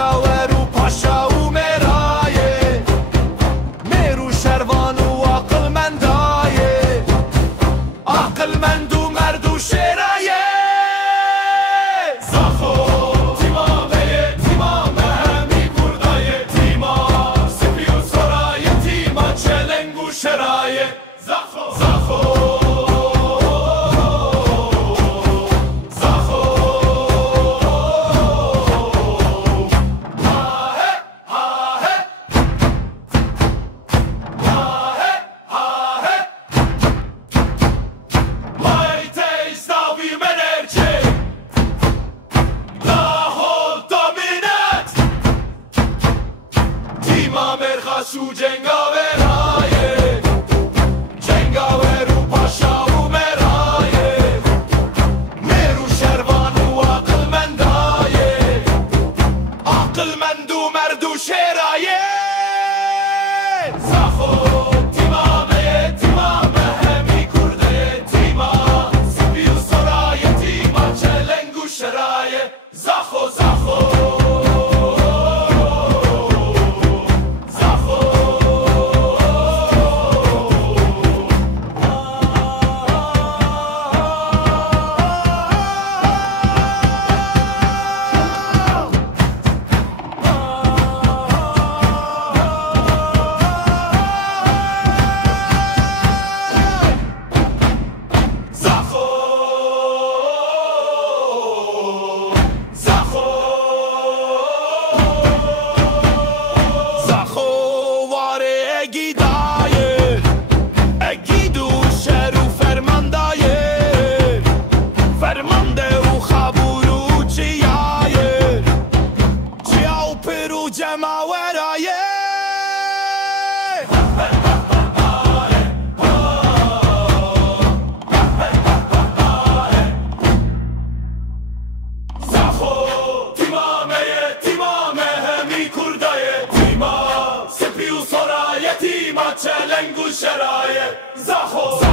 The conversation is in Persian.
جنگاور و پاشا و مرایه میرو شروان و عقلمندایه عقلمند و مرد و شرایه زاخو تیمامه تیمامه همی کردایه تیما سپی و سرایه تیما چلنگ و شرایه زاخو زاخو Su جنگاوراye جنگاور و پاشا و مرایه میرو شروان و عقلمندایه عقلمند و مرد و شرایه زاخو تیمامه تیمامه همی کرده تیما سپی و سرایه تیما چلنگ و شرایه زاخو زاخو چلنگ و شرایه زاخو